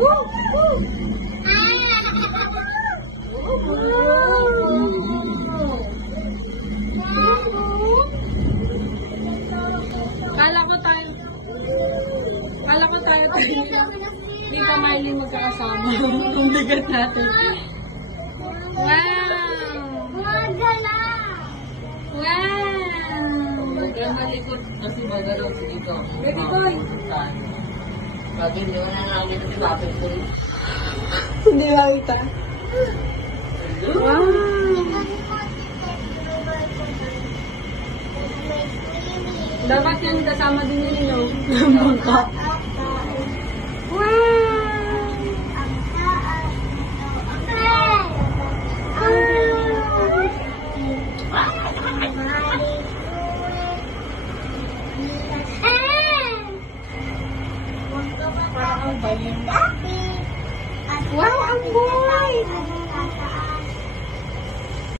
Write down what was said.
Kala ko tayo ni Kamaylin magkakasama. Ang bigat natin. Wow! Wow! Kaya malikot kasi magalaw si dito. Baby boy! Pag hindi mo na nakakita si Bakit ko rin. Hindi makita. Wow! Dapat yan kasama din yun, no? Bangka. Wow, ang buhay!